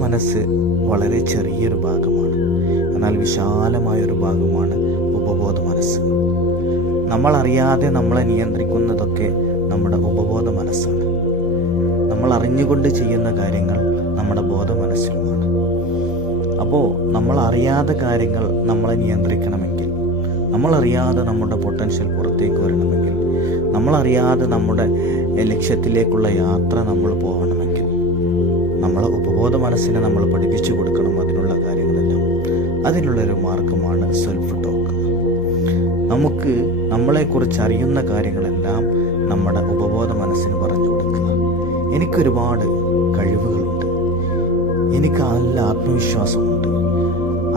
മനസ്സ് വളരെ ചെറിയൊരു ഭാഗമാണ്, എന്നാൽ വിശാലമായൊരു ഭാഗമാണ് ഉപബോധ മനസ്സ്. നമ്മളറിയാതെ നമ്മളെ നിയന്ത്രിക്കുന്നതൊക്കെ നമ്മുടെ ഉപബോധ മനസ്സാണ്. നമ്മൾ അറിഞ്ഞുകൊണ്ട് ചെയ്യുന്ന കാര്യങ്ങൾ നമ്മുടെ ബോധ മനസ്സിലുമാണ്. അപ്പോൾ നമ്മളറിയാതെ കാര്യങ്ങൾ നമ്മളെ നിയന്ത്രിക്കണമെങ്കിൽ, നമ്മളറിയാതെ നമ്മുടെ പൊട്ടൻഷ്യൽ പുറത്തേക്ക് വരണമെങ്കിൽ, നമ്മളറിയാതെ നമ്മുടെ ലക്ഷ്യത്തിലേക്കുള്ള യാത്ര നമ്മൾ പോകണമെങ്കിൽ നമ്മളെ ഉപബോധ മനസ്സിനെ നമ്മൾ പഠിപ്പിച്ചു കൊടുക്കണം അതിനുള്ള കാര്യങ്ങളെല്ലാം. അതിനുള്ളൊരു മാർഗമാണ് സെൽഫ് ടോക്ക്. നമുക്ക് നമ്മളെക്കുറിച്ച് അറിയുന്ന കാര്യങ്ങളെല്ലാം നമ്മുടെ ഉപബോധ മനസ്സിന് പറഞ്ഞു കൊടുക്കുക. എനിക്കൊരുപാട് കഴിവുകളുണ്ട്, എനിക്ക് നല്ല ആത്മവിശ്വാസമുണ്ട്.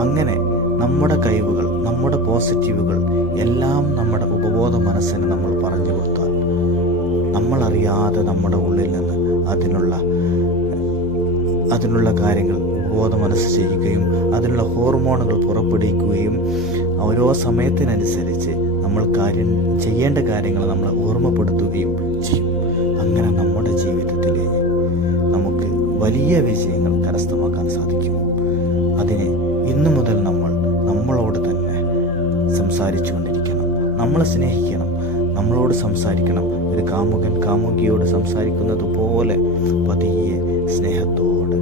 അങ്ങനെ നമ്മുടെ കഴിവുകൾ, നമ്മുടെ പോസിറ്റീവുകൾ എല്ലാം നമ്മുടെ ഉപബോധ മനസ്സിന് നമ്മൾ പറഞ്ഞു കൊടുത്താൽ നമ്മളറിയാതെ നമ്മുടെ ഉള്ളിൽ നിന്ന് അതിനുള്ള കാര്യങ്ങൾ ഉപബോധ മനസ്സ് ചെയ്യുകയും അതിനുള്ള ഹോർമോണുകൾ പുറപ്പെടുവിക്കുകയും ഓരോ സമയത്തിനനുസരിച്ച് നമ്മൾ ചെയ്യേണ്ട കാര്യങ്ങൾ നമ്മൾ ഓർമ്മപ്പെടുത്തുകയും ചെയ്യും. അങ്ങനെ നമ്മുടെ ജീവിതത്തിൽ നമുക്ക് വലിയ വിജയങ്ങൾ കരസ്ഥമാക്കാൻ സാധിക്കും. അതിന് ഇന്നു മുതൽ നമ്മളോട് തന്നെ സംസാരിച്ചു കൊണ്ടിരിക്കണം. നമ്മളെ സ്നേഹിക്കണം, നമ്മളോട് സംസാരിക്കണം. ഒരു കാമുകൻ കാമുകിയോട് സംസാരിക്കുന്നത് പോലെ പതിയെ സ്നേഹത്തോടെ